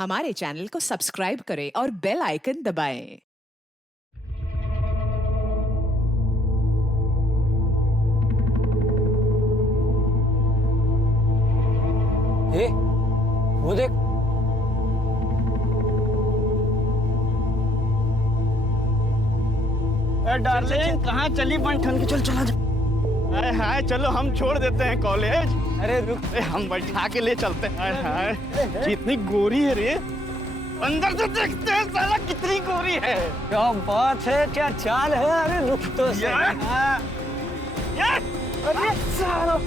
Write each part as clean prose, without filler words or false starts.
हमारे चैनल को सब्सक्राइब करें और बेल आइकन दबाएं। वो देख। डार्लिंग कहाँ चली बंठन की? चल चला जा। हाय हाय चलो हम छोड़ देते हैं कॉलेज। अरे रुक। हम बैठा के ले चलते हैं। हाय हाय कितनी गोरी है रे। अंदर से देखते हैं साला कितनी गोरी है। क्या बात है, क्या चाल है। अरे रुक तो सही। अरे साला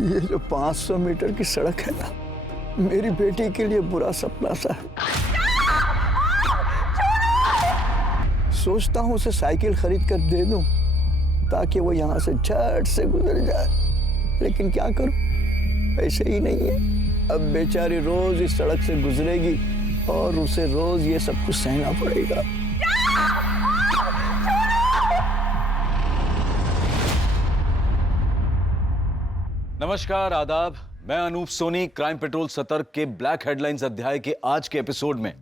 ये जो 500 मीटर की सड़क है ना, मेरी बेटी के लिए बुरा सपना सा है। सोचता हूँ उसे साइकिल खरीद कर दे दूं ताकि वो यहाँ से झट से गुजर जाए, लेकिन क्या करूं, पैसे ही नहीं है। अब बेचारी रोज इस सड़क से गुजरेगी और उसे रोज ये सब कुछ सहना पड़ेगा। नमस्कार, आदाब। मैं अनूप सोनी क्राइम पेट्रोल सतर्क के ब्लैक हेडलाइंस अध्याय के आज के एपिसोड में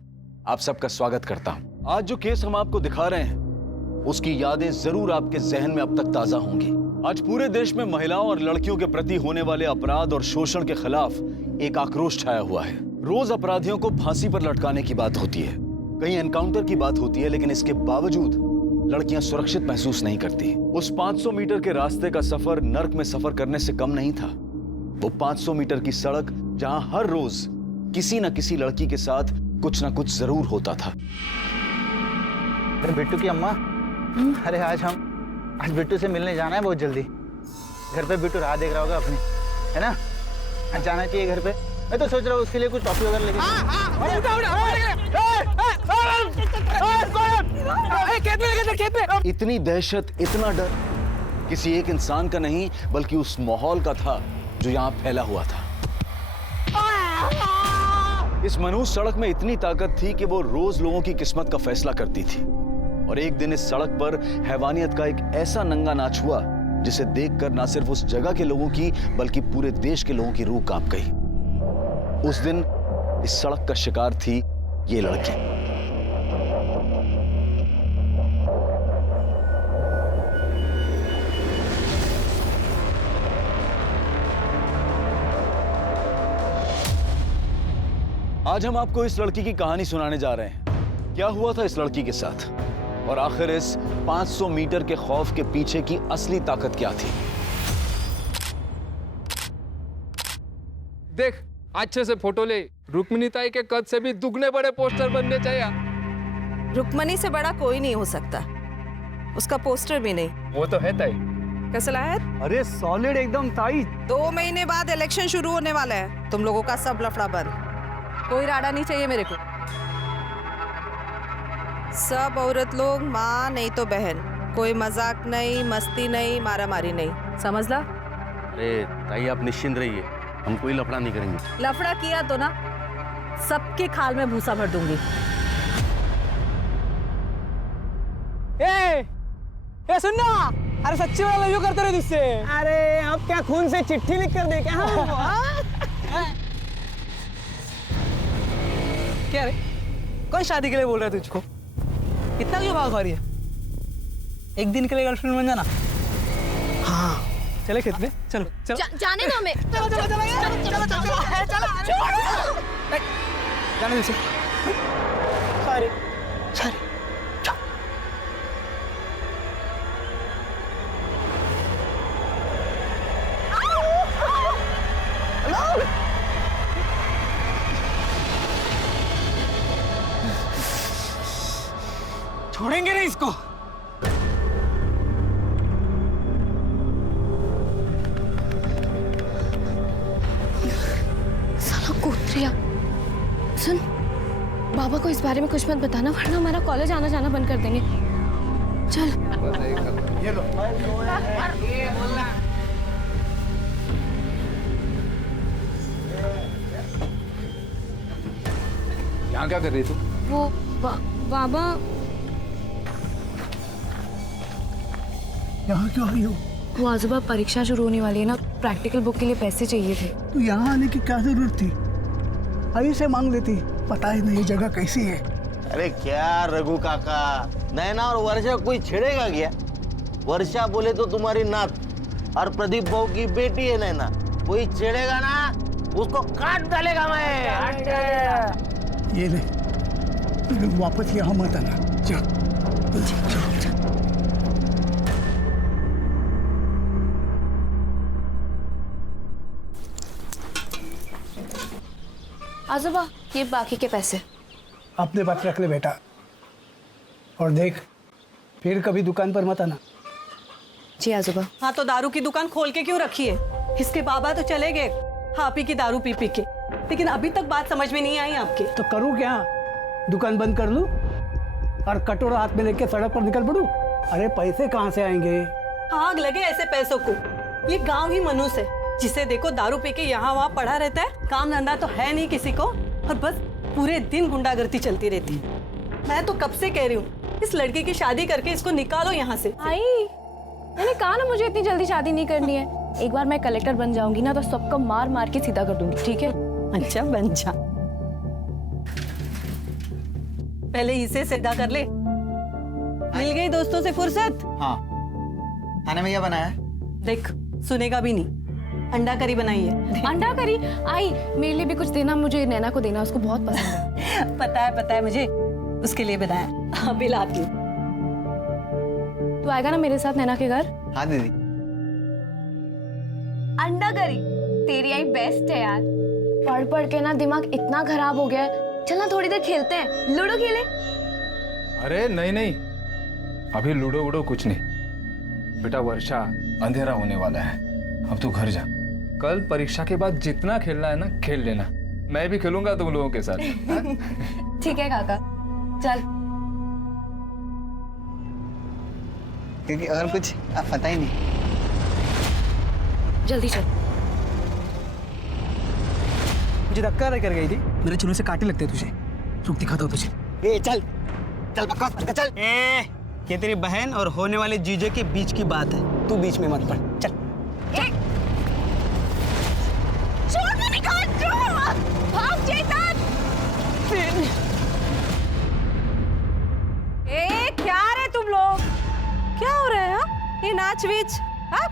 आप सबका स्वागत करता हूं। आज जो केस हम आपको दिखा रहे हैं उसकी यादें जरूर आपके जहन में अब तक ताजा होंगी। आज पूरे देश में महिलाओं और लड़कियों के प्रति होने वाले अपराध और शोषण के खिलाफ एक आक्रोश छाया हुआ है। रोज अपराधियों को फांसी पर लटकाने की बात होती है, कहीं एनकाउंटर की बात होती है, लेकिन इसके बावजूद लड़कियां सुरक्षित महसूस नहीं करती। उस 500 मीटर के रास्ते का सफर नर्क में सफर करने से कम नहीं था। वो 500 मीटर की सड़क जहां हर रोज किसी न किसी लड़की के साथ कुछ ना कुछ जरूर होता था। अरे बिट्टू की अम्मा, अरे आज बिट्टू से मिलने जाना है बहुत जल्दी। घर पे बिट्टू राह देख रहा होगा अपनी, है ना? आज जाना चाहिए घर पे। मैं तो सोच रहा हूँ उसके लिए कुछ टॉफी वगैरह लेके। इतनी दहशत, इतना डर किसी एक इंसान का नहीं बल्कि उस माहौल का था जो यहां फैला हुआ था। इस मनुष्य सड़क में इतनी ताकत थी कि वो रोज लोगों की किस्मत का फैसला करती थी। और एक दिन इस सड़क पर हैवानियत का एक ऐसा नंगा नाच हुआ जिसे देखकर ना सिर्फ उस जगह के लोगों की बल्कि पूरे देश के लोगों की रूह कांप गई। उस दिन इस सड़क का शिकार थी ये लड़की। आज हम आपको इस लड़की की कहानी सुनाने जा रहे हैं। क्या हुआ था इस लड़की के साथ और आखिर इस 500 मीटर के खौफ के पीछे की असली ताकत क्या थी। देख, अच्छे से फोटो ले। रुक्मिणी ताई के कद से भी दुगने बड़े पोस्टर बनने चाहिए। रुक्मणी से बड़ा कोई नहीं हो सकता, उसका पोस्टर भी नहीं। वो तो है ताई। कैसा लगा है? अरे सॉलिड एकदम ताई। 2 महीने बाद इलेक्शन शुरू होने वाला है, तुम लोगों का सब लफड़ा बंद। कोई राडा नहीं चाहिए मेरे को। सब औरत लोग माँ नहीं तो बहन, कोई मजाक नहीं, मस्ती नहीं, मारामारी नहीं, समझ ला? अरे ताई आप निश्चिंत रहिए, हम कोई लफड़ा नहीं करेंगे। लफड़ा किया तो ना सबके खाल में भूसा भर दूंगी। ए सुनना, अरे सच्ची वाला लव यू करते रहे तुझसे। अरे अब क्या खून से चिट्ठी लिख कर दे क्या? क्या रे, कौन शादी के लिए बोल रहा है तुझको? इतना क्यों भाग खा रही है? एक दिन के लिए गर्लफ्रेंड बन जाना। हाँ चले खेत में, चलो चलो। जाने दो हमें। चलो जाने दीजिए। Sorry sorry. छोड़ेंगे नहीं इसको। साला कोत्रिया। सुन, बाबा को इस बारे में कुछ मत बताना वरना हमारा कॉलेज आना जाना बंद कर देंगे। चल। ये लो। यहाँ क्या कर रही तू? वो बाबा यहाँ क्यों आई हो? वो आजूबा परीक्षा शुरू होने वाली है ना, प्रैक्टिकल बुक के लिए पैसे चाहिए थे। तू यहाँ आने की क्या जरूरत थी? आई से मांग लेती, पता ही नहीं जगह कैसी है। अरे क्या रघु काका, नैना और वर्षा कोई छेड़ेगा क्या? वर्षा बोले तो तुम्हारी नात और प्रदीप बहू की बेटी है नैना, कोई छेड़ेगा ना उसको काट डालेगा मैं। ये ले, लेकिन वापस यहाँ मत आना। जा, जा। आजूबा ये बाकी के पैसे अपने पास रख ले बेटा, और देख फिर कभी दुकान पर मत आना। जी आजूबा। हाँ तो दारू की दुकान खोल के क्यों रखी है? इसके बाबा तो चले गए हापी की दारू पी पी के, लेकिन अभी तक बात समझ में नहीं आई आपके। तो करूँ क्या? दुकान बंद कर लूं और कटोरा हाथ में लेके सड़क पर निकल पड़ूं? अरे पैसे कहाँ से आएंगे? आग लगे ऐसे पैसों को। ये गांव ही मनुष्य है, जिसे देखो दारू पी के यहाँ वहाँ पड़ा रहता है, काम धंधा तो है नहीं किसी को, और बस पूरे दिन गुंडागर्दी चलती रहती है। मैं तो कब से कह रही हूँ इस लड़की की शादी करके इसको निकालो यहाँ से। आई, मैंने कहा ना मुझे इतनी जल्दी शादी नहीं करनी है। एक बार मैं कलेक्टर बन जाऊंगी ना तो सबको मार मार के सीधा कर दूंगी, ठीक है? अच्छा बन जा, पहले इसे सीधा कर ले। मिल गई दोस्तों से फुर्सत? हाँ, खाने में क्या बनाया? देख सुनेगा भी नहीं। अंडा करी बनाई है। अंडा करी? आई मेरे लिए भी कुछ देना, मुझे नैना को देना, उसको बहुत पसंद है। पता है मुझे, उसके लिए बनाया। अभी लाती हूँ। तू आएगा ना मेरे साथ नैना के घर? हाँ दीदी। अंडा करी तेरी आई बेस्ट है यार। पढ़ पढ़ के ना दिमाग इतना खराब हो गया है, चल ना थोड़ी देर खेलते हैं, लूडो खेले। अरे नहीं, अभी लूडो वूडो कुछ नहीं। बेटा वर्षा, अंधेरा होने वाला है, अब तू घर जा। कल परीक्षा के बाद जितना खेलना है ना खेल लेना, मैं भी खेलूंगा तुम लोगों के साथ। ठीक है काका, चल। क्योंकि और कुछ पता ही नहीं। जल्दी चल। मुझे धक्का कर गई थी, मेरे चुनू से काटे लगते हैं तुझे। रुक, दिखाता हूँ तुझे। ए चल चल बकवास मत कर, चल। ये तेरी बहन और होने वाले जीजे के बीच की बात है, तू बीच में मत पड़। चल भाग चेतन। क्या रे तुम लोग, क्या हो रहा है? हाँ? ये नाच वीच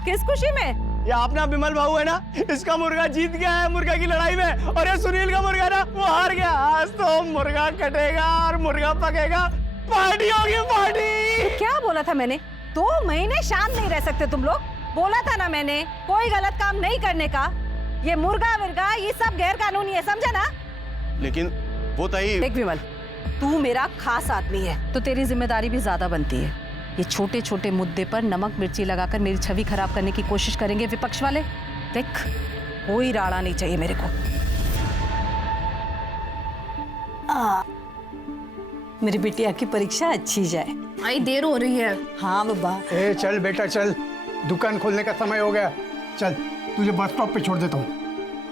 किस खुशी में? ये अपना विमल भाऊ है ना, इसका मुर्गा जीत गया है मुर्गा की लड़ाई में, और ये सुनील का मुर्गा ना वो हार गया। आज तो मुर्गा कटेगा और मुर्गा पकेगा, पार्टी होगी पार्टी। क्या बोला था मैंने? 2 महीने शांत नहीं रह सकते तुम लोग? बोला था ना मैंने कोई गलत काम नहीं करने का। ये मुर्गा विर्गा ये सब गैर कानूनी है, समझा ना? लेकिन वो तई देख विमल, तू मेरा खास आदमी है तो तेरी जिम्मेदारी भी ज्यादा बनती है। ये छोटे छोटे मुद्दे पर नमक मिर्ची लगाकर मेरी छवि खराब करने की कोशिश करेंगे विपक्ष वाले। देख कोई राड़ा नहीं चाहिए मेरे को। मेरी बिटिया की परीक्षा अच्छी जाए। आई देर हो रही है। हाँ बाबा। ए चल बेटा चल, दुकान खोलने का समय हो गया। चल तुझे बस स्टॉप पे छोड़ देता हूँ।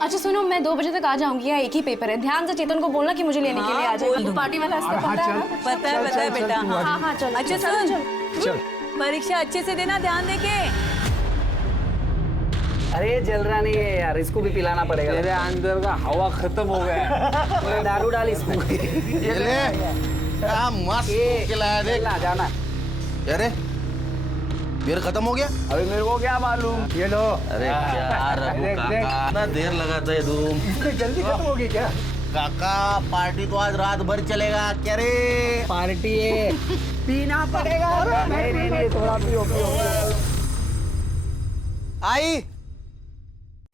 अच्छा सुनो, मैं 2 बजे तक आ जाऊंगी, यहाँ एक ही पेपर है। ध्यान से चेतन को बोलना कि मुझे लेने के लिए आ जाए। पार्टी वाला रास्ता पता है? पता है बेटा। हाँ चलो। अच्छा चल परीक्षा अच्छे से देना, ध्यान देके। अरे जल रहा नहीं है यार, इसको भी पिलाना पड़ेगा। तेरे अंदर का हवा खत्म हो गया है। दारू डाल इसमें। ये ले, क्या मस्त खिलाया देख। जाना। अरे बियर खत्म हो गया? अभी मेरे को क्या मालूम। ये लो। अरे क्या रघु काका, इतना देर लगाता है तुम। जल्दी खत्म होगी क्या? काका पार्टी तो आज रात भर चलेगा क्या रे? पार्टी है, पीना पड़ेगा। नहीं थोड़ा पियो। आई,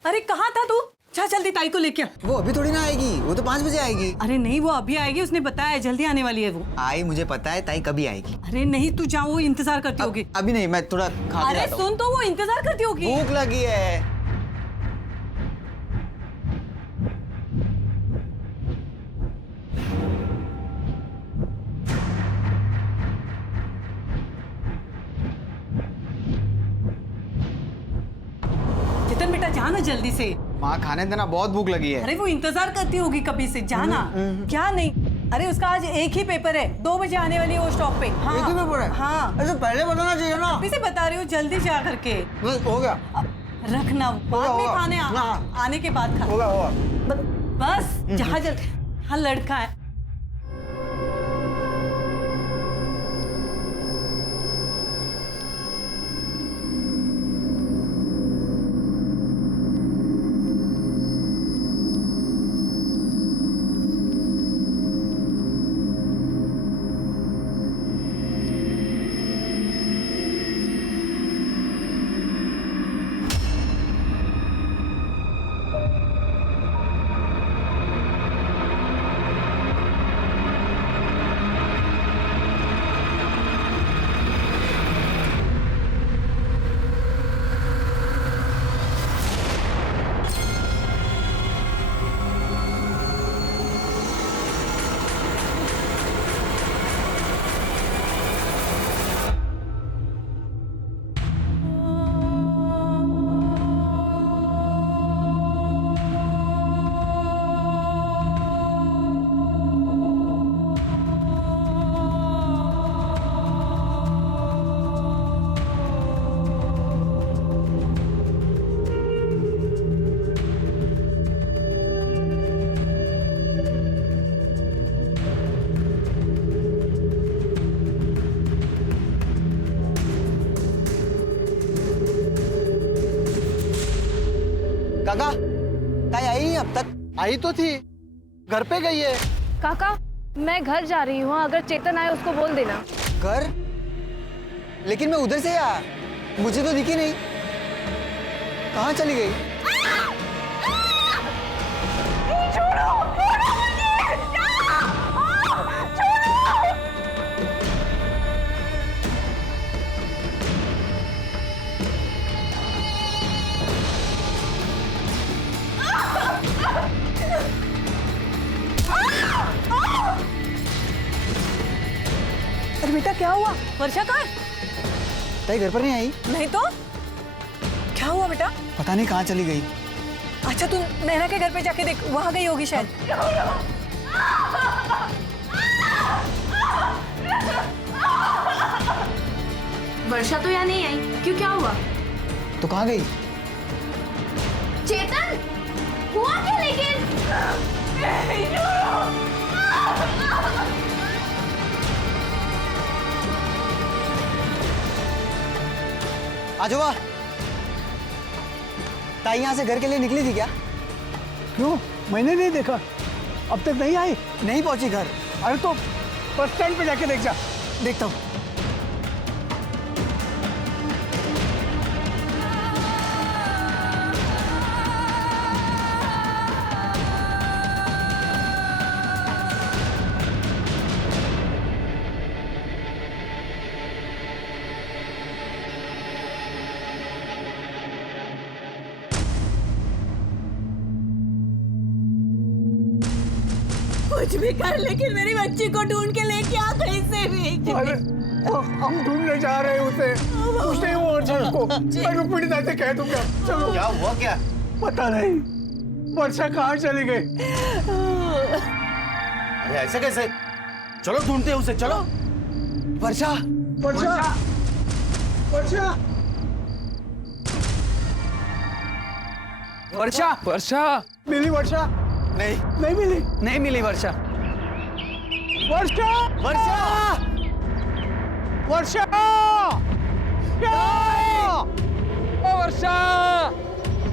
अरे कहाँ था तू? जा जल्दी ताई को लेके आ। वो अभी थोड़ी ना आएगी, वो तो 5 बजे आएगी। अरे नहीं वो अभी आएगी, उसने बताया जल्दी आने वाली है वो। आई मुझे पता है ताई कभी आएगी। अरे नहीं तू जा, वो इंतजार करती होगी। अभी नहीं, मैं थोड़ा खा के अरे आता हूँ। सुन तो वो इंतजार करती होगी। भूख लगी है। चेतन बेटा जाना जल्दी से। माँ खाने देना, बहुत भूख लगी है। अरे वो इंतजार करती होगी कभी से, जाना। क्या नहीं अरे उसका आज एक ही पेपर है, 2 बजे आने वाली है वो स्टॉप पे। हाँ एक ही पेपर है? हाँ ऐसे पहले बताना चाहिए ना। अभी से बता रही हूँ, जल्दी जा करके हो गया। रखना, बाद में खाने आने के बाद खा। होगा होगा। बस जहाँ जल्दी। हाँ लड़का है। काका ताई आई नहीं अब तक? आई तो थी, घर पे गई है। काका मैं घर जा रही हूँ, अगर चेतन आए उसको बोल देना। घर? लेकिन मैं उधर से आया, मुझे तो दिखी नहीं। कहाँ चली गई? अरे बेटा क्या हुआ? वर्षा कहाँ है? ताई घर पर नहीं आई? नहीं तो क्या हुआ बेटा? पता नहीं कहाँ चली गई। अच्छा तू नैना के घर पे जाके देख, वहां गई होगी शायद। वर्षा तो यहाँ नहीं आई, क्यों क्या हुआ? तो कहाँ गई? चेतन हुआ क्या लेकिन? आजोबा, ताई यहाँ से घर के लिए निकली थी क्या? क्यों? मैंने नहीं देखा, अब तक नहीं आई। नहीं पहुंची घर। अरे तो बस स्टैंड पे जाके देख जा। देखता हूँ। कुछ भी कर, लेकिन मेरी बच्ची को ढूंढ के लेके आ कहीं से भी। अरे हम ढूंढने जा रहे हैं उसे, कुछ नहीं हुआ वर्षा को। मैं रुक्मिणी दादी कह दूंगा। चलो। क्या हुआ क्या? पता नहीं वर्षा कहाँ चली गई। अरे ऐसे कैसे? चलो ढूंढते हैं उसे, चलो। वर्षा, वर्षा, वर्षा, वर्षा, वर्षा मिली वर्षा? नहीं, नहीं मिली। नहीं मिली वर्षा। वर्षा, वर्षा, वर्षा, वर्षा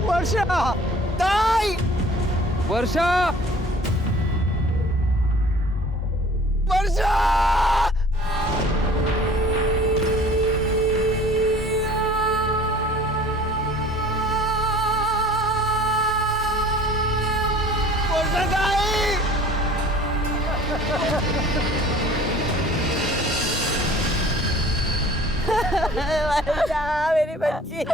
वर्षा, ताई, वर्षा वर्षा। मेरी बच्ची।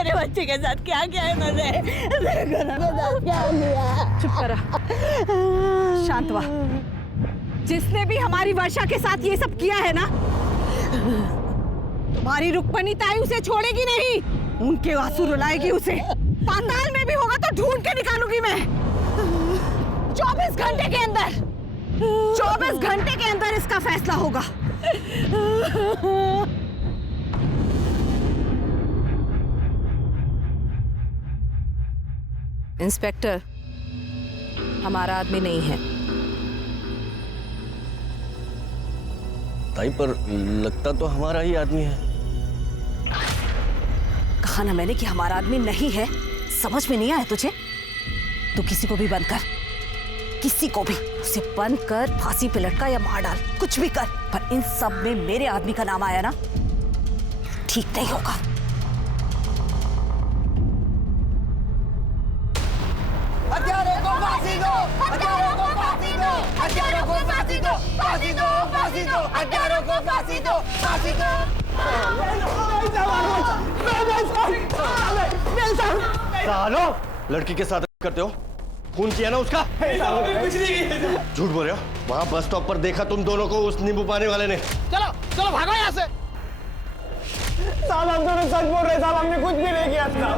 मेरे बच्चे के साथ क्या किया है मैंने? मेरे घर के साथ क्या किया? चुप करा, शांत हुआ। जिसने भी हमारी वर्षा के साथ ये सब किया है ना, तुम्हारी रुक्मणी ताई उसे छोड़ेगी नहीं। उनके आंसू रुलाएगी उसे। पाताल में भी होगा तो ढूंढ के निकालूंगी मैं। 24 घंटे के अंदर, 24 घंटे के अंदर इसका फैसला होगा। इंस्पेक्टर, हमारा आदमी नहीं है। ताई, पर लगता तो हमारा ही आदमी है। कहा ना मैंने कि हमारा आदमी नहीं है। समझ में नहीं आया तुझे? तू किसी को भी बंद कर, किसी को भी उसे बंद कर, फांसी पे लटका या मार डाल, कुछ भी कर, पर इन सब में मेरे आदमी का नाम आया ना, ठीक नहीं होगा। हत्यारे को फांसी दो, हत्यारों को फांसी दो, हत्यारों को फांसी दो, फांसी दो, फांसी दो, हत्यारों को फांसी दो, फांसी दो। सालो, लड़की के साथ करते हो? खून किया ना उसका? झूठ बोल रहे हो? वहाँ बस स्टॉप पर देखा तुम दोनों को उस नींबू पानी वाले ने। चलो चलो भागो यहाँ से। साहब, हम दोनों सच बोल रहे हैं साहब, हमने कुछ भी नहीं किया था।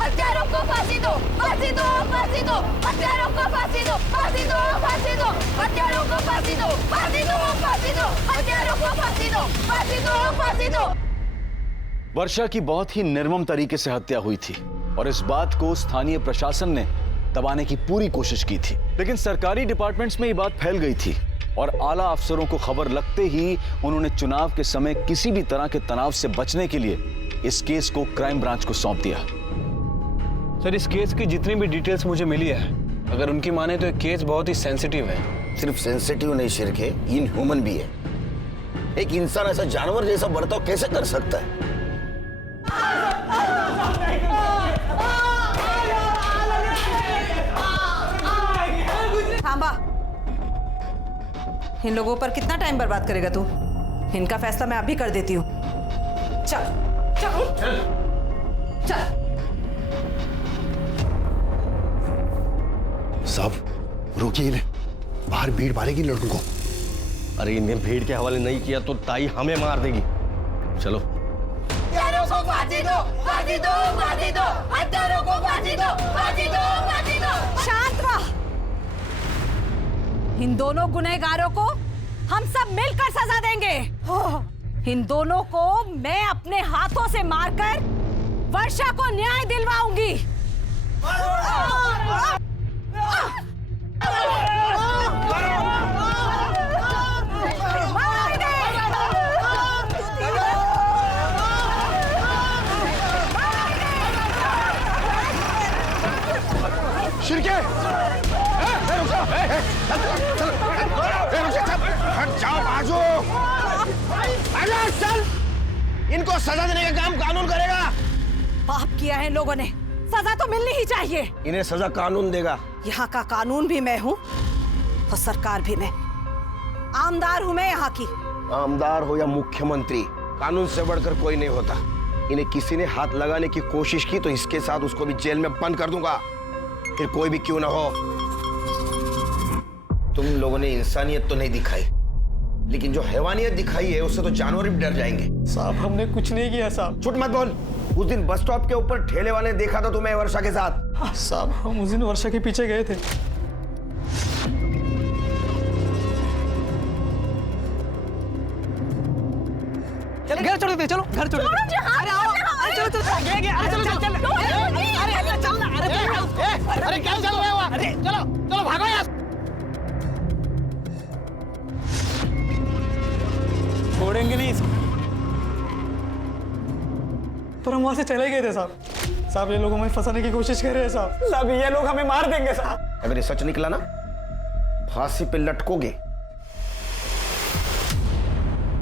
हत्यारों को फांसी दो, फांसी दो, फांसी दो, हत्यारों को फांसी दो, फांसी दो, फांसी दो, हत्यारों को फांसी दो, फांसी दो, फांसी दो, हत्यारों को फांसी दो, फांसी दो, फांसी दो। वर्षा की बहुत ही निर्मम तरीके से हत्या हुई थी और इस बात को स्थानीय प्रशासन ने दबाने की पूरी कोशिश की थी, लेकिन सरकारी डिपार्टमेंट्स में ये बात फैल गई थी और आला अफसरों को खबर लगते ही उन्होंने चुनाव के समय किसी भी तरह के तनाव से बचने के लिए इस केस को क्राइम ब्रांच को सौंप दिया। सर, इस केस की जितनी भी डिटेल्स मुझे मिली है, अगर उनकी माने तो ये केस बहुत ही सेंसिटिव है। सिर्फ सेंसिटिव नहीं शिरके, इनह्यूमन भी है। एक इंसान ऐसा जानवर जैसा बर्ताव कैसे कर सकता है? थांबा। इन लोगों पर कितना टाइम बर्बाद करेगा तू? इनका फैसला मैं अभी कर देती हूँ। चल चल चल। साहब रोकिए इन्हें, बाहर भीड़ मारेगी लड़कों को। अरे इन्हें भीड़ के हवाले नहीं किया तो ताई हमें मार देगी। चलो। हत्यारों को फांसी दो, फांसी दो, फांसी दो, हत्यारों को फांसी दो, फांसी दो, फांसी दो। शांत रह। इन दोनों गुनहगारों को हम सब मिलकर सजा देंगे। इन दोनों को मैं अपने हाथों से मारकर वर्षा को न्याय दिलवाऊंगी। शिरके, चल, इनको सजा देने का काम कानून करेगा। पाप किया है इन लोगों ने, सजा तो मिलनी ही चाहिए। इन्हें सजा कानून देगा। यहाँ का कानून भी मैं हूँ और सरकार भी मैं। आमदार हूँ मैं यहाँ की। आमदार हो या मुख्यमंत्री, कानून से बढ़कर कोई नहीं होता। इन्हें किसी ने हाथ लगाने की कोशिश की तो इसके साथ उसको भी जेल में बंद कर दूंगा, फिर कोई भी क्यों ना हो। तुम लोगों ने इंसानियत तो नहीं दिखाई, लेकिन जो हैवानियत दिखाई है उससे तो जानवर भी डर जाएंगे। साहब, हमने कुछ नहीं किया साहब। झूठ मत बोल। उस दिन बस स्टॉप के ऊपर ठेले वाले ने देखा था तुम्हें वर्षा के साथ। साहब, हम उस दिन वर्षा के पीछे गए थे। चलो घर छोड़ दे, चलो घर छोड़ दे। अरे आओ, अरे चलो चलो, अरे चलो चल, अरे चल ना, अरे क्या चल रहा है वहाँ? अरे चलो चलो भागो यहाँ। छोड़ेंगे नहीं इसको। पर हम वहां से चले गए थे साहब। साहब, ये लोग हमें फंसाने की कोशिश कर रहे हैं साहब। साहब, ये लोग हमें मार देंगे साहब। अगर ये सच निकला ना, फांसी पे लटकोगे।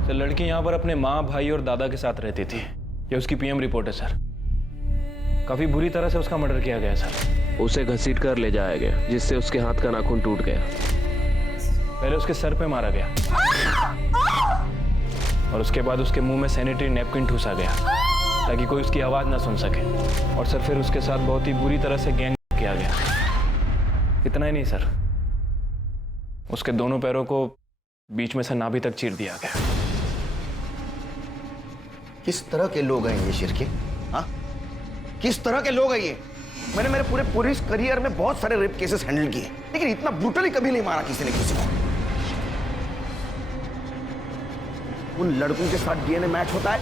सर, लड़की यहाँ पर अपने माँ, भाई और दादा के साथ रहती थी। ये उसकी पीएम रिपोर्ट है सर। काफी बुरी तरह से उसका मर्डर किया गया सर। उसे घसीट कर ले जाया गया, जिससे उसके हाथ का नाखून टूट गया। पहले उसके सर पे मारा गया और उसके बाद उसके मुंह में सैनिटरी नैपकिन ठूसा गया ताकि कोई उसकी आवाज़ ना सुन सके। और सर फिर उसके साथ बहुत ही बुरी तरह से गैंग किया गया। इतना ही नहीं सर, उसके दोनों पैरों को बीच में से नाभि तक चीर दिया गया। किस तरह के लोग हैं ये शिरके? हाँ, किस तरह के लोग हैं ये? मैंने मेरे पूरे पुलिस करियर में बहुत सारे रेप केसेस हैंडल किए, लेकिन इतना ब्रूटली कभी नहीं मारा किसी ने किसी को। उन लड़कों के साथ डीएनए मैच होता है?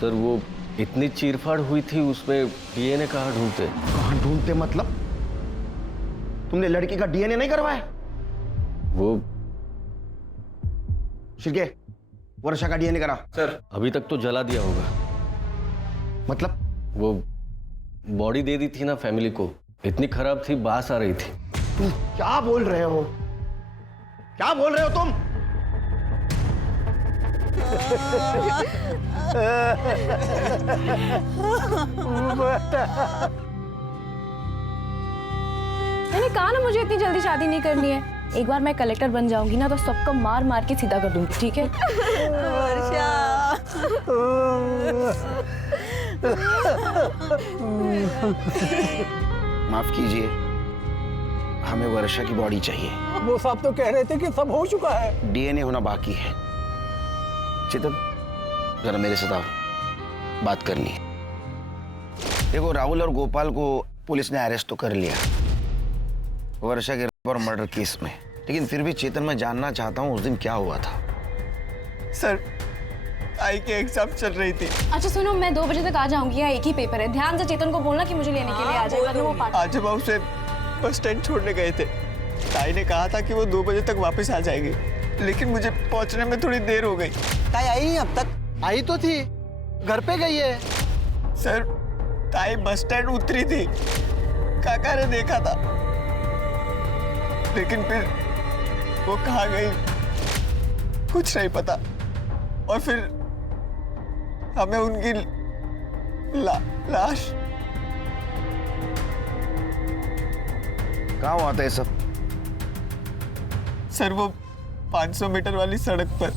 सर वो इतनी चीरफाड़ हुई थी, उसमें डीएनए कहाँ ढूंढते? कहाँ ढूंढते मतलब? तुमने लड़की का डीएनए नहीं करवाया? वो शिरके, वर्षा का डीएनए करा। सर अभी तक तो जला दिया होगा। मतलब? वो बॉडी दे दी थी ना फैमिली को, इतनी खराब थी, बास आ रही थी। तुम क्या बोल रहे हो? क्या बोल रहे हो तुम? मैंने कहा ना मुझे इतनी जल्दी शादी नहीं करनी है। एक बार मैं कलेक्टर बन जाऊंगी ना तो सबको मार मार के सीधा कर दूंगी, ठीक है? माफ कीजिए, हमें वर्षा की बॉडी चाहिए। वो साहब तो कह रहे थे कि सब हो चुका है। डीएनए होना बाकी है। चेतन, जरा मेरे साथ आओ, बात करनी है। देखो, राहुल और गोपाल को पुलिस ने अरेस्ट तो कर लिया वर्षा के रेप और मर्डर केस में, लेकिन फिर भी चेतन, मैं जानना चाहता हूँ उस दिन क्या हुआ था। सर आई के एग्जाम चल रही थी। अच्छा सुनो, मैं 2 बजे तक आ जाऊंगी, यहाँ एक ही पेपर है। ध्यान से चेतन को बोलना कि मुझे लेने के लिए आ जाएगा। वो आज हम उसे बस स्टैंड छोड़ने गए थे। ताई ने कहा था कि वो 2 बजे तक वापस आ जाएगी, लेकिन मुझे पहुंचने में थोड़ी देर हो गई। ताई आई नहीं अब तक? आई तो थी, घर पे गई है। सर ताई बस स्टैंड उतरी थी, काका ने देखा था, लेकिन फिर वो कहाँ गई कुछ नहीं पता। और फिर हमें उनकी लाश। कहाँ हुआ था ये सब? सर वो 500 मीटर वाली सड़क पर।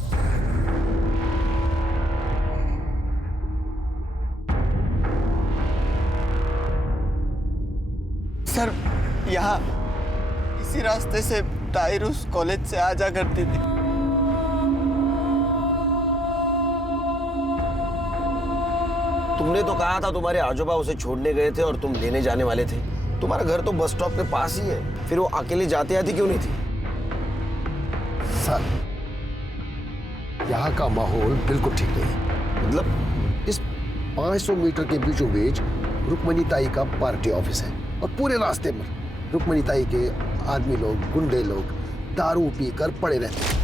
सर यहाँ इसी रास्ते से ताहिर उस कॉलेज से आ जा करती थी। तुमने तो कहा था तुम्हारे आजोबा उसे छोड़ने गए थे और तुम लेने जाने वाले थे। तुम्हारा घर तो बस स्टॉप के पास ही है, फिर वो अकेले जाते आती क्यों नहीं थी? सर, यहाँ का माहौल बिल्कुल ठीक नहीं है। मतलब? इस 500 मीटर के बीचों बीच रुक्मणी ताई का पार्टी ऑफिस है और पूरे रास्ते में रुक्मणी ताई के आदमी लोग, गुंडे लोग दारू पीकर पड़े रहते हैं।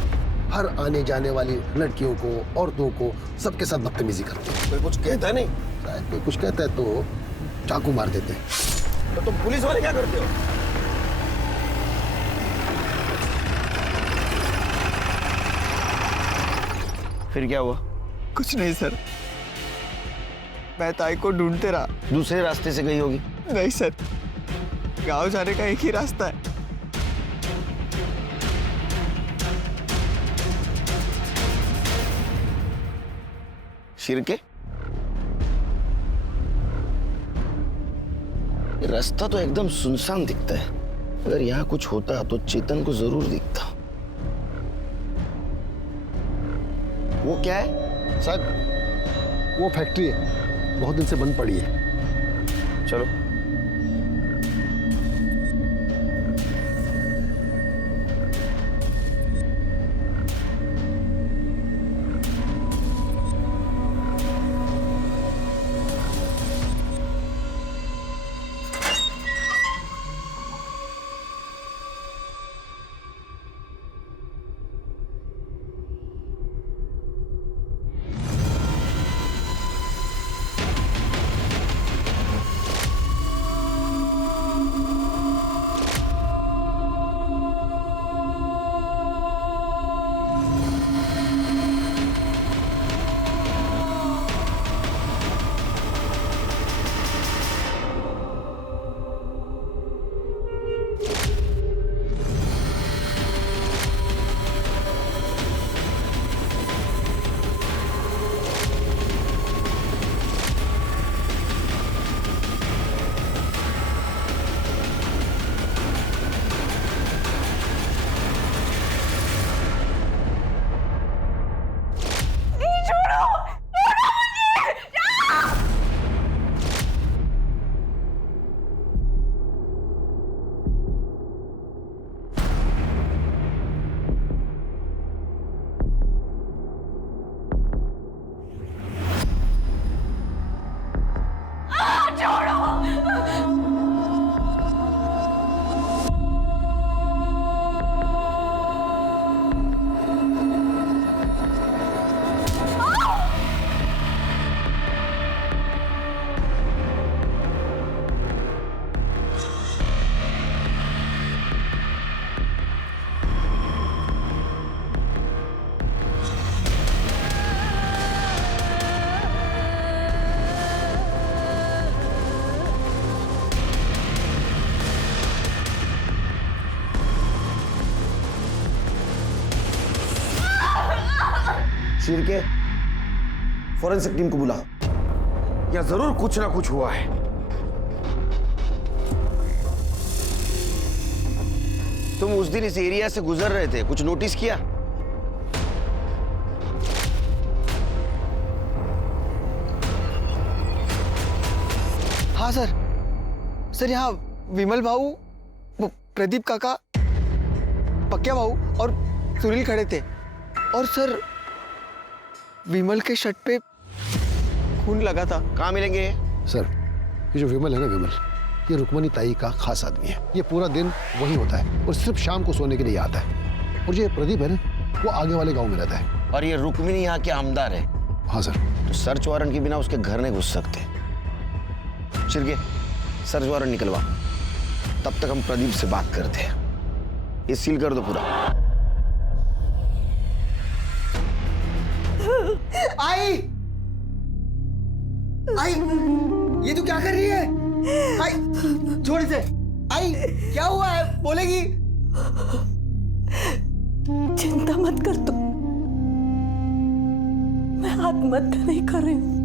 हर आने जाने वाली लड़कियों को, औरतों को, सबके साथ बदतमीजी करते हैं। कोई कुछ कहता नहीं? शायद कोई कुछ कहता है तो चाकू मार देते हैं। तो तुम पुलिस वाले क्या करते हो? फिर क्या हुआ? कुछ नहीं सर, मैं ताई को ढूंढते रहा। दूसरे रास्ते से गई होगी? नहीं सर, गांव जाने का एक ही रास्ता है। शिरके, रास्ता तो एकदम सुनसान दिखता है। अगर यहाँ कुछ होता तो चेतन को जरूर दिखता। वो क्या है? सर, वो फैक्ट्री है, बहुत दिन से बंद पड़ी है। चलो। शिरके, फॉरेंसिक टीम को बुला। यहाँ जरूर कुछ ना कुछ हुआ है। तुम उस दिन इस एरिया से गुजर रहे थे, कुछ नोटिस किया? हाँ सर, सर यहाँ विमल भाऊ, वो प्रदीप काका, पक्या भाऊ और सुनील खड़े थे। और सर विमल के शर्ट पे खून लगा था। कहाँ मिलेंगे? सर, ये जो विमल है ना, विमल, ये रुक्मणी ताई का खास आदमी है। ये पूरा दिन वही होता है और सिर्फ शाम को सोने के लिए आता है। और ये प्रदीप है ना, वो आगे वाले गांव में रहता है। और ये रुक्मिणी यहाँ के आमदार है? हाँ सर। तो सर्च वारंट के बिना उसके घर नहीं घुस सकते। शिरके, सर्च वारंट निकलवा, तब तक हम प्रदीप से बात करते हैं। ये सील कर दो पूरा। आई, आई, ये तू क्या कर रही है? आई, छोड़ इसे। आई, क्या हुआ है? बोलेगी? चिंता मत कर तू, मैं आत्महत्या नहीं कर रही हूं।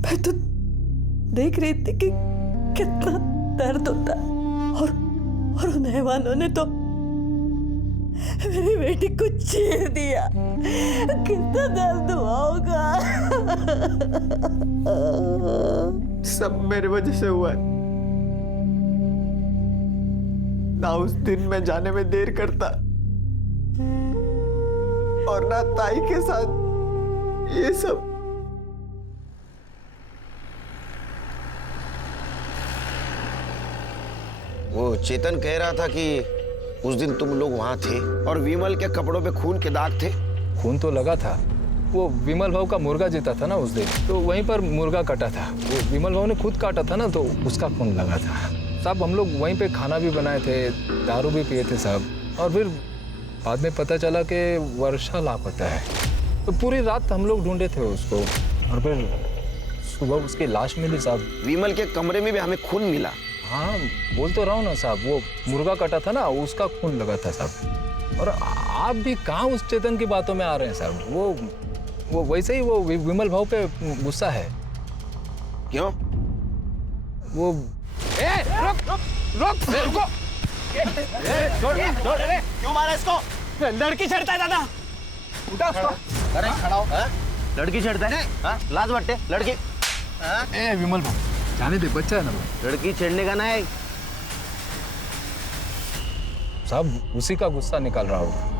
मैं तो देख रही थी कि कितना दर्द होता है और उन हैवानों ने तो मेरी बेटी को चीर दिया। कितना दर्द हुआ होगा। सब मेरे वजह से हुआ है। ना उस दिन मैं जाने में देर करता और ना ताई के साथ ये सब। वो चेतन कह रहा था कि उस दिन तुम लोग वहां थे और विमल के कपड़ों पे खून के दाग थे। खून तो लगा था, वो विमल भाऊ का मुर्गा जीता था ना उस दिन, तो वहीं पर मुर्गा कटा था। वो विमल भाऊ ने खुद काटा था ना, तो उसका खून लगा था साहब। हम लोग वहीं पे खाना भी बनाए थे, दारू भी पिए थे साहब। और फिर बाद में पता चला कि वर्षा लापता है, तो पूरी रात हम लोग ढूंढे थे उसको और फिर सुबह उसकी लाश मिली साहब। विमल के कमरे में भी हमें खून मिला। हाँ, बोल तो रहा हूँ ना साहब, वो मुर्गा कटा था ना, उसका खून लगा था साहब। और आप भी कहाँ उस चेतन की बातों में आ रहे हैं साहब? वो वैसे ही वो विमल भाव पे गुस्सा है। क्यों? वो रुको। क्यों मारा इसको? लड़की चढ़ता है दादा, उठा उसको। अरे खड़ा हो। लड़की चढ़ता है? हाँ, लाज बट्टे लड़की। ए विमल भाव, जाने दे, बच्चा है ना वो। लड़की चढ़ने का ना है साहब, उसी का गुस्सा निकाल रहा होगा।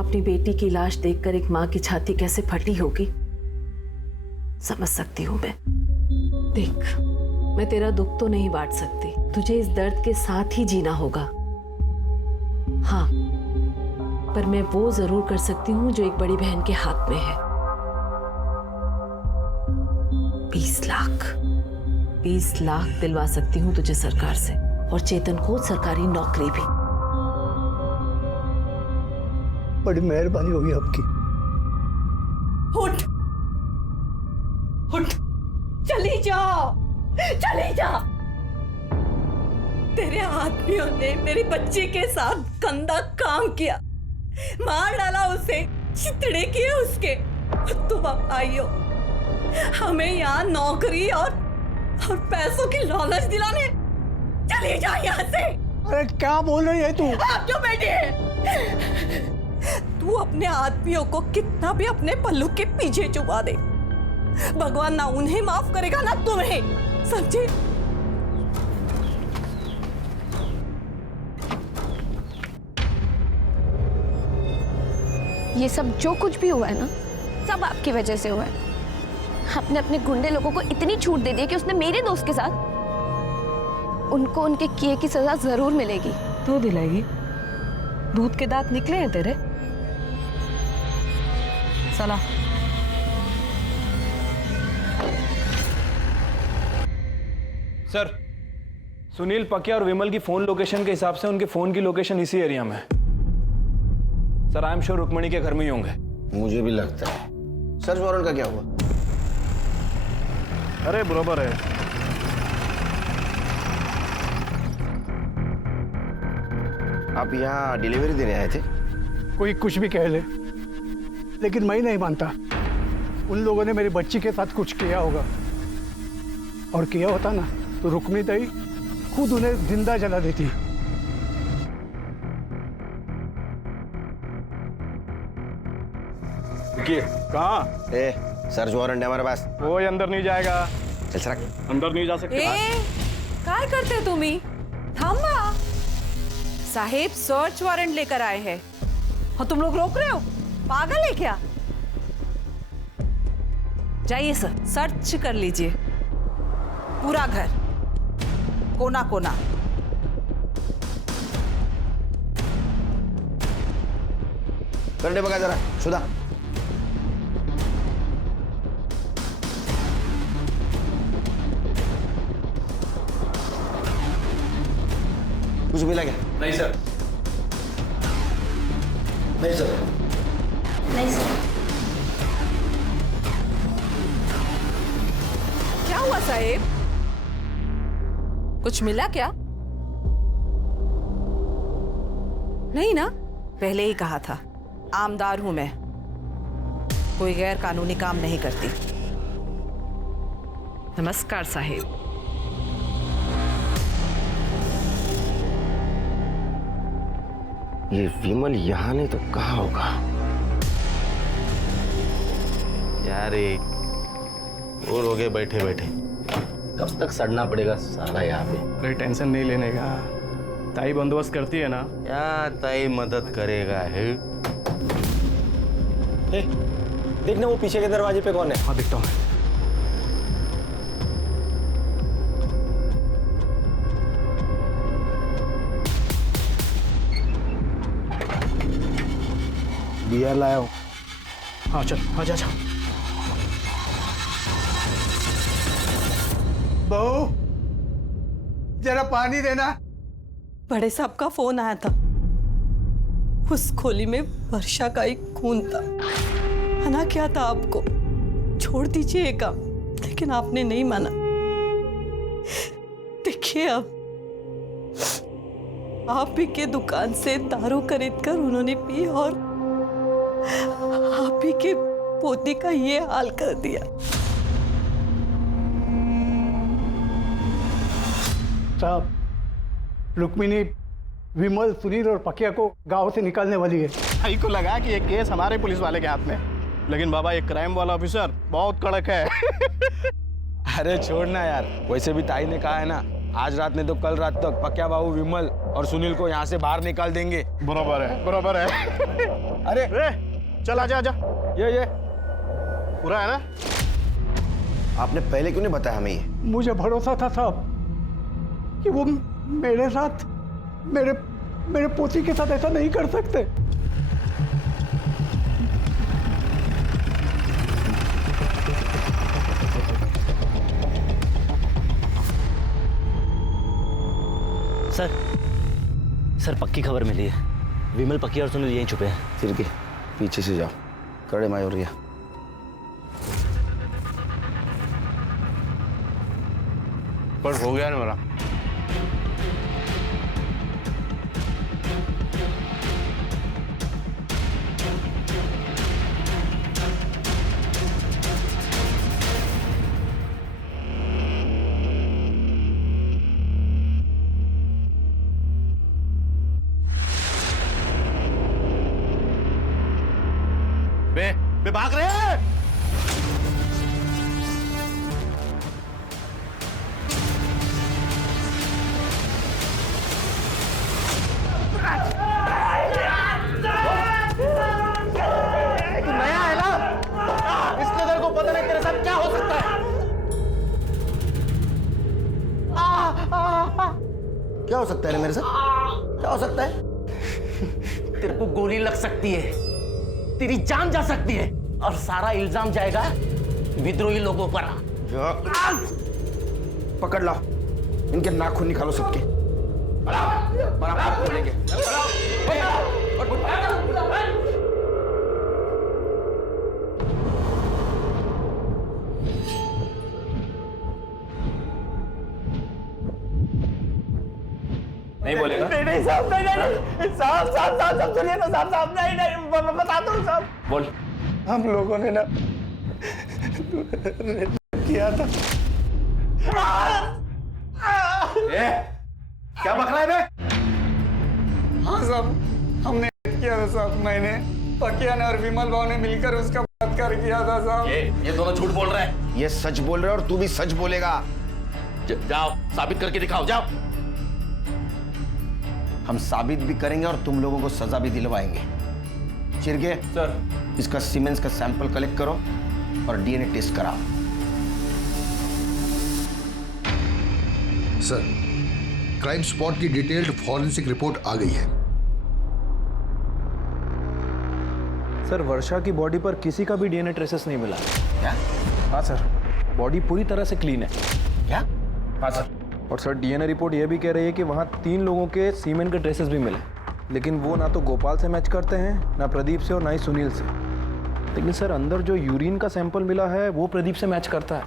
अपनी बेटी की लाश देखकर एक माँ की छाती कैसे फटी होगी, समझ सकती हूँ मैं। देख, मैं तेरा दुख तो नहीं बांट सकती, तुझे इस दर्द के साथ ही जीना होगा। हाँ, पर मैं वो जरूर कर सकती हूँ जो एक बड़ी बहन के हाथ में है। 20 लाख दिलवा सकती हूँ तुझे सरकार से, और चेतन को सरकारी नौकरी भी। बड़ी मेहरबानी होगी आपकी। उठ, उठ, चली जा। तेरे आदमियों ने मेरी बच्ची के साथ गंदा काम किया, मार डाला उसे, चितड़े किए उसके। तुम अब आई हो हमें यहाँ नौकरी और पैसों की लालच दिलाने। चली जा यहाँ से। अरे क्या बोल रही है तू? आप जो बैठे हैं, तू अपने आदमियों को कितना भी अपने पल्लू के पीछे छुपा दे, भगवान ना उन्हें माफ करेगा ना तुम्हें, समझे? ये सब जो कुछ भी हुआ है ना, सब आपकी वजह से हुआ है। आपने अपने गुंडे लोगों को इतनी छूट दे दी कि उसने मेरे दोस्त के साथ, उनको उनके किए की सजा जरूर मिलेगी। तो दिलाएगी? दूध के दांत निकले हैं तेरे? चला। सर, सुनील पकिया और विमल की फोन लोकेशन के हिसाब से उनके फोन की लोकेशन इसी एरिया में है। Sir, I am sure Rukmani के घर में ही होंगे। मुझे भी लगता है। सर्च वारंट का क्या हुआ? अरे बराबर है। आप यहाँ डिलीवरी देने आए थे? कोई कुछ भी कह ले, लेकिन मैं नहीं मानता उन लोगों ने मेरी बच्ची के साथ कुछ किया होगा। और किया होता ना तो रुक्मिणी ताई खुद उन्हें जिंदा जला देती। कहाँ? सर्च वारंट है हमारे पास। वो अंदर नहीं जाएगा। चल सरक। अंदर नहीं जा सकते। काय करते तुम्ही? थांबा साहेब, सर्च वारंट लेकर आए हैं और तुम लोग रोक रहे हो? पागल है क्या? जाइए सर, सर्च कर लीजिए पूरा घर, कोना कोना। करने बगा जरा सुधा। कुछ मिला क्या? नहीं सर। नहीं सर। नहीं सर। क्या हुआ साहेब? कुछ मिला क्या? नहीं ना, पहले ही कहा था, आमदार हूं मैं, कोई गैर कानूनी काम नहीं करती। नमस्कार साहेब। ये विमल यहाँ नहीं तो कहाँ होगा? यार और हो गए बैठे बैठे, कब तक सड़ना पड़ेगा सारा यहाँ पे। अरे टेंशन नहीं लेने का, ताई बंदोबस्त करती है ना। क्या ताई मदद करेगा है? देखना वो पीछे के दरवाजे पे कौन है। हाँ दिखता हूँ। बियर लाया हूँ। हाँ चल, आजा जा। बहू जरा पानी देना। बड़े साहब का फोन आया था, उस खोली में वर्षा का एक खून था। मना किया था आपको, छोड़ दीजिए ये काम, लेकिन आपने नहीं माना। देखिए अब आप ही के दुकान से दारू खरीदकर उन्होंने पी और आप ही के पोते का ये हाल कर दिया। साहब, रुक्मिणी विमल, सुनील और पकिया को गांव से निकालने वाली है। ताई को लगा कि ये केस हमारे पुलिस वाले के हाथ में, लेकिन बाबा ये क्राइम वाला ऑफिसर बहुत कड़क है। अरे छोड़ना यार, वैसे भी ताई ने कहा है ना, आज रात नहीं तो कल रात तक पक्या बाबू विमल और सुनील को यहाँ से बाहर निकाल देंगे। बराबर है, बराबर है। अरे चल आजा आजा। ये पूरा है ना? आपने पहले क्यों नहीं बताया हमें ये? मुझे भरोसा था साहब कि वो मेरे साथ, मेरे पोती के साथ ऐसा नहीं कर सकते। सर पक्की खबर मिली है, विमल, पक्की और सुनील यहीं छुपे हैं। फिर के पीछे से जाओ, कड़े माई और गया। पर हो गया ना मेरा। बे भाग रहे हैं। नया है ना, इसलिए तेरे को पता नहीं तेरे साथ क्या हो सकता है। क्या हो सकता है रे मेरे साथ? क्या हो सकता है? तेरे को गोली लग सकती है, तेरी जान जा सकती है और सारा इल्जाम जाएगा विद्रोही लोगों पर। पकड़ लो, इनके नाखून निकालो सबके। बराबर बोलेंगे। नहीं बोलेगा? नहीं साहब नहीं साहब साहब साहब साहब सुनिए ना साहब साहब नहीं बता दो साहब। बोल। हम लोगों ने ना किया था। क्या बक रहा है बे? हाँ साहब हमने किया था साहब। मैंने पकिया ने और विमल भाव ने मिलकर उसका बलात्कार किया था साहब। ये दोनों झूठ बोल रहे हैं। ये सच बोल रहे हैं और तू भी सच बोलेगा। जाओ साबित करके दिखाओ, जाओ। हम साबित भी करेंगे और तुम लोगों को सजा भी दिलवाएंगे। चिरगे सर, इसका सीमेंस का सैंपल कलेक्ट करो और डीएनए टेस्ट कराओ। सर, क्राइम स्पॉट की डिटेल्ड फॉरेंसिक रिपोर्ट आ गई है। सर वर्षा की बॉडी पर किसी का भी डीएनए ट्रेसेस नहीं मिला। क्या? हाँ सर, बॉडी पूरी तरह से क्लीन है। क्या? हाँ सर। और सर डीएनए रिपोर्ट यह भी कह रही है कि वहाँ 3 लोगों के सीमेन के ट्रेसेस भी मिले, लेकिन वो ना तो गोपाल से मैच करते हैं, ना प्रदीप से और ना ही सुनील से। लेकिन सर अंदर जो यूरिन का सैंपल मिला है वो प्रदीप से मैच करता है।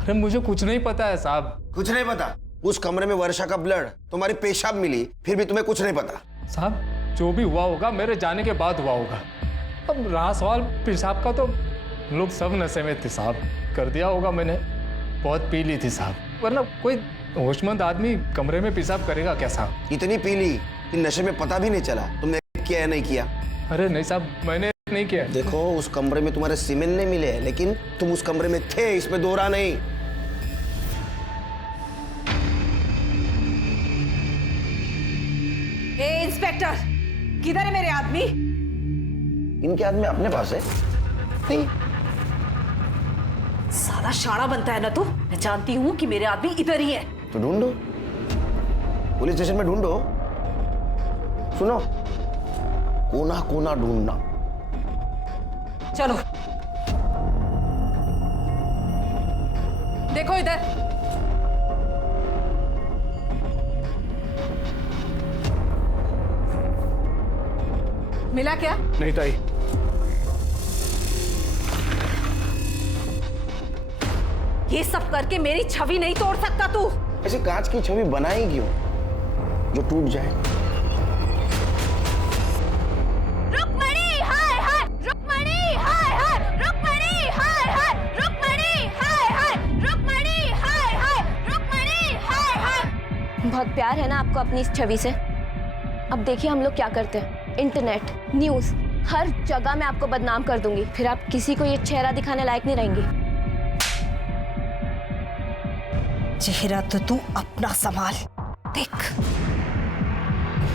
अरे मुझे कुछ नहीं पता है साहब। कुछ नहीं पता? उस कमरे में वर्षा का ब्लड, तुम्हारी पेशाब मिली, फिर भी तुम्हें कुछ नहीं पता? साहब जो भी हुआ होगा मेरे जाने के बाद हुआ होगा। अब रहा सवाल पेशाब का, तो लोग सब नशे में थे साहब, कर दिया होगा मैंने। बहुत पी ली थी साहब, वरना कोई होशमंद आदमी कमरे में पेशाब करेगा क्या साहब? इतनी पी ली कि नशे में पता भी नहीं चला तुमने किया या नहीं किया? अरे नहीं साहब, मैंने नहीं किया। देखो उस कमरे में तुम्हारे सीमेन नहीं मिले, लेकिन तुम उस कमरे में थे, इसमें दो राह नहीं। ए इंस्पेक्टर, किधर है मेरे आदमी? इनके आदमी अपने पास है। नहीं। साला शाड़ा बनता है ना तू। मैं जानती हूँ कि मेरे आदमी इधर ही है। तो ढूंढो, पुलिस स्टेशन में ढूंढो। सुनो, कोना कोना ढूंढना। चलो देखो इधर। मिला क्या? नहीं ताई। ये सब करके मेरी छवि नहीं तोड़ सकता तू। ऐसी कांच की छवि बनाई क्यों जो टूट जाए? रुक्मणी हाय हाय, रुक्मणी हाय हाय, रुक्मणी हाय हाय, रुक्मणी हाय हाय, रुक्मणी हाय हाय, रुक्मणी हाय हाय। बहुत प्यार है ना आपको अपनी इस छवि से। अब देखिए हम लोग क्या करते हैं, इंटरनेट, न्यूज़, हर जगह मैं आपको बदनाम कर दूंगी, फिर आप किसी को ये चेहरा दिखाने लायक नहीं रहेंगी। चेहरा तो तू अपना संभाल, देख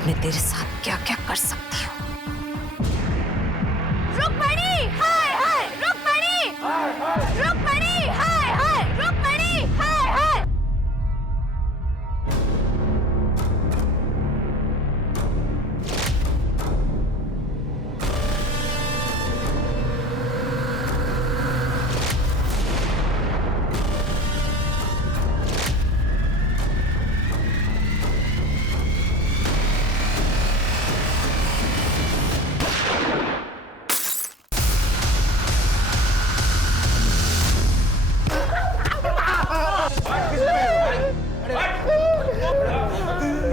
मैं तेरे साथ क्या क्या कर सकती हूँ। रुक्मणी हाय हाय, रुक्मणी रुक्मणी हाय हाय, रुक्मणी हाय हाय।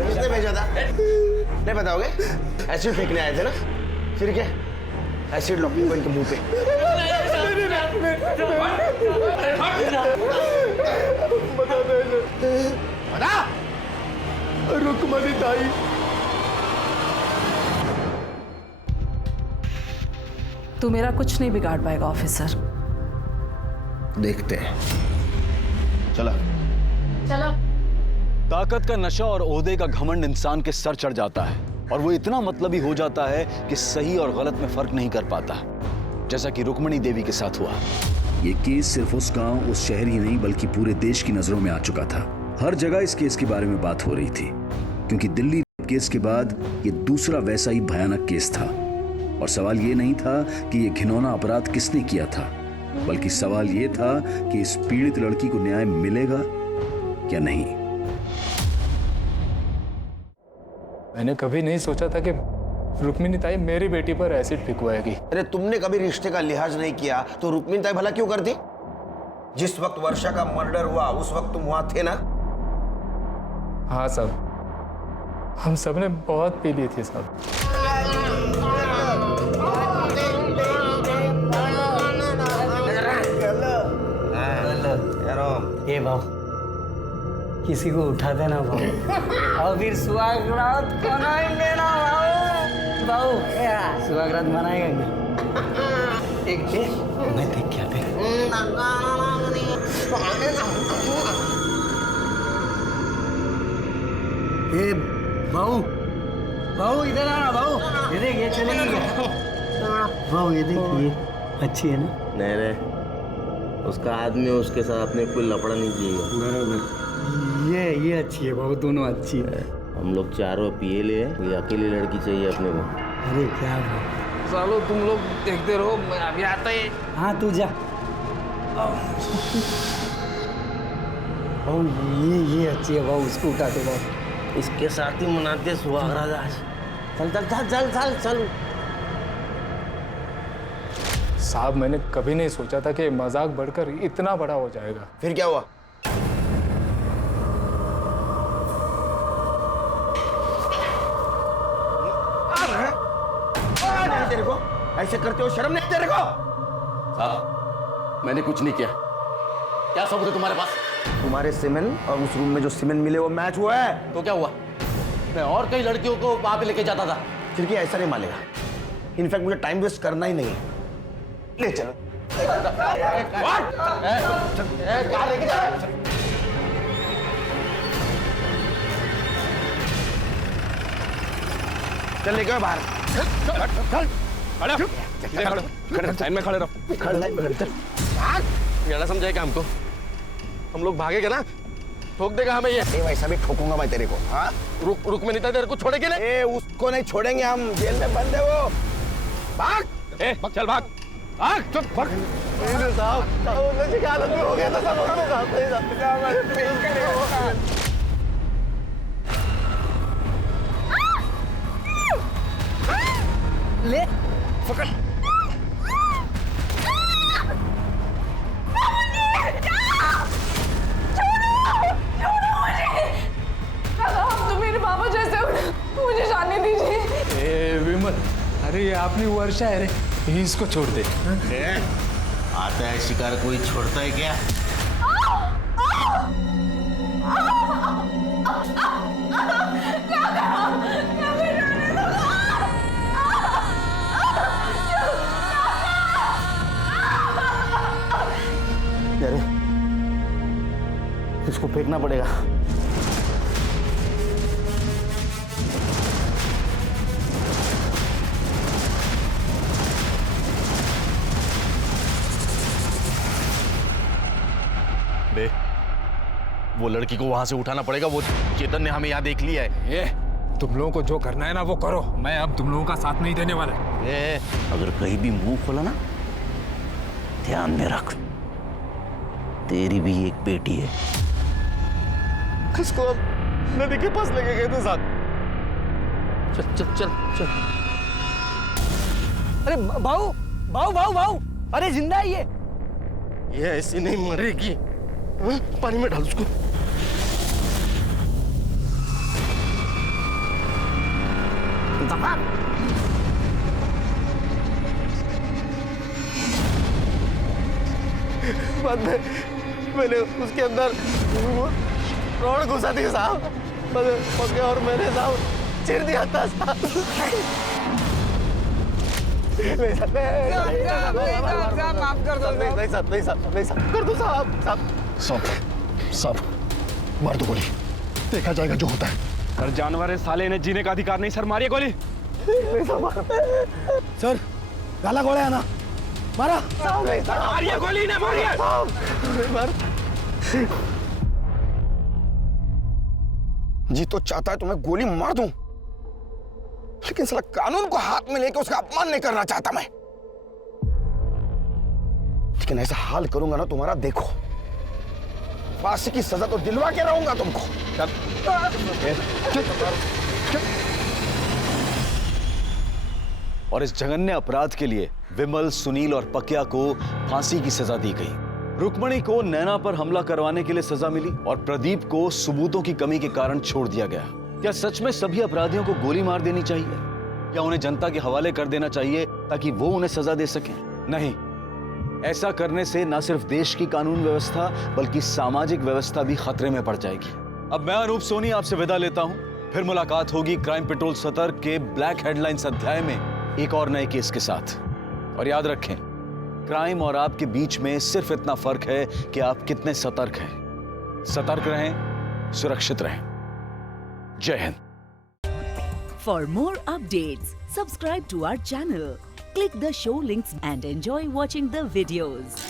किसने भेजा था? नहीं बताओगे? एसिड फेंकने आए थे ना? फिर क्या? एसिड लो इनके मुंह पे। बता। रुक्मणी ताई। तू मेरा कुछ नहीं बिगाड़ पाएगा ऑफिसर। देखते हैं। चलो चलो। ताकत का नशा और ओहदे का घमंड इंसान के सर चढ़ जाता है और वो इतना मतलबी हो जाता है कि सही और गलत में फर्क नहीं कर पाता, जैसा कि रुक्मणी देवी के साथ हुआ। ये केस सिर्फ उस गांव, उस शहर ही नहीं बल्कि पूरे देश की नजरों में आ चुका था। हर जगह इस केस के बारे में बात हो रही थी, क्योंकि दिल्ली केस के बाद ये दूसरा वैसा ही भयानक केस था। और सवाल ये नहीं था कि ये घिनौना अपराध किसने किया था, बल्कि सवाल ये था कि इस पीड़ित लड़की को न्याय मिलेगा या नहीं। मैंने कभी नहीं सोचा था कि रुक्मिणी ताई मेरी बेटी पर एसिड फेंकवाएगी। अरे तुमने कभी रिश्ते का लिहाज नहीं किया तो रुक्मिणी ताई भला क्यों करती? जिस वक्त वर्षा का मर्डर हुआ उस वक्त तुम वहां थे ना? हाँ साहब, हम सब ने बहुत पी ली थी साहब। ए भाव, किसी को उठा देना भाव, और फिर सुहाग रात मनाएंगे ना भाव। भाव सुहाग रात मनाएंगे एक दे, मैं देख क्या दे। ए भाऊ, भाऊ इधर आना भाऊ, ये देख ये चलेगी क्या? भाऊ ये देख, ये अच्छी है ना? नहीं रे, उसका आदमी उसके साथ अपने कोई लफड़ा नहीं किया। बराबर, ये अच्छी है भाऊ, दोनों अच्छी है। हम लोग चारों पिए ले, कोई अकेली लड़की चाहिए अपने को। अरे क्या भाऊ, सालो तुम लोग देखते रहो, मैं अभी आता ही। हाँ तू जा। भाऊ ये अच्छी है भाऊ, उसको उठा दे भाऊ। इसके साथ ही मनाते सुहाग रात आज। चल चल चल चल चल चल। साहब मैंने कभी नहीं सोचा था कि मजाक बढ़कर इतना बड़ा हो जाएगा। फिर क्या हुआ? तेरे को ऐसे करते हो शर्म नहीं तेरे को? साहब मैंने कुछ नहीं किया। क्या सबूत है तुम्हारे पास? तुम्हारे सीमेंट और उस रूम में जो सीमेंट मिले वो मैच हुआ है। तो क्या हुआ? मैं और कई लड़कियों को वहां पे लेके जाता था। फिर क्या ऐसा नहीं मानेगा? इनफैक्ट मुझे टाइम वेस्ट करना ही नहीं है। ले चलो। चल लेके आओ बाहर। लाइन में खड़े रहो। ज्यादा समझाए क्या हमको? हम लोग भागेंगे ना, ठोक देगा हमें ये। वैसा भी ठोकूंगा मैं तेरे को। हाँ रुक में नहीं था, तेरे को छोड़ेंगे नहीं। उसको नहीं छोड़ेंगे हम, जेल में बंद है वो। भाग। चल भाग। हालत में हो गया था ले पकड़। तो मेरे पापा जैसे हो, मुझे जाने दीजिए। ए विमल, अरे ये अपनी वर्षा है रे, इसको छोड़ दे। आता है शिकार, कोई छोड़ता है क्या? अरे इसको फेंकना पड़ेगा। वो लड़की को वहां से उठाना पड़ेगा। वो चेतन ने हमें यहाँ देख लिया है। ये तुम लोगों को जो करना है ना वो करो, मैं अब तुम लोगों का साथ नहीं देने वाला। अगर कहीं भी मुंह खोला ना, ध्यान में रख, तेरी भी एक बेटी है। इसको नदी के पास लेके गए थे साथ। चल चल चल चल। अरे भाऊ भाऊ भाऊ भाऊ, अरे जिंदा है ये ऐसी नहीं मरेगी। पानी में डाल उसको। बाद में मैंने उसके अंदर रॉड घुसा दी साहब, पके और मैंने साहब चिर दिया था साहब। माफ कर दो। नहीं साहब कर दो साहब। सब मार दो गोली, देखा जाएगा जो होता है। सर जानवर है साले, इन्हें जीने का अधिकार नहीं। सर मारिए गोली। सर गाला गोला है ना, मारा। मारिए गोली, ने मारिए। जी तो चाहता है तो मैं गोली मार दूं, लेकिन साला कानून को हाथ में लेकर उसका अपमान नहीं करना चाहता मैं। लेकिन ऐसा हाल करूंगा ना तुम्हारा, देखो फांसी की सजा तो दिलवा के रहूंगा तुमको। और इस जघन्य अपराध के लिए विमल, सुनील और पकिया को फांसी की सजा दी गई। रुक्मणी को नैना पर हमला करवाने के लिए सजा मिली और प्रदीप को सबूतों की कमी के कारण छोड़ दिया गया। क्या सच में सभी अपराधियों को गोली मार देनी चाहिए? क्या उन्हें जनता के हवाले कर देना चाहिए ताकि वो उन्हें सजा दे सकें? नहीं, ऐसा करने से न सिर्फ देश की कानून व्यवस्था बल्कि सामाजिक व्यवस्था भी खतरे में पड़ जाएगी। अब मैं अनूप सोनी आपसे विदा लेता हूं। फिर मुलाकात होगी क्राइम पेट्रोल सतर्क के ब्लैक हेडलाइंस अध्याय में एक और नए केस के साथ। और याद रखें, क्राइम और आपके बीच में सिर्फ इतना फर्क है कि आप कितने सतर्क हैं। सतर्क रहें, सुरक्षित रहें। जय Hind. For more updates, subscribe to our channel, click the show links and enjoy watching the videos.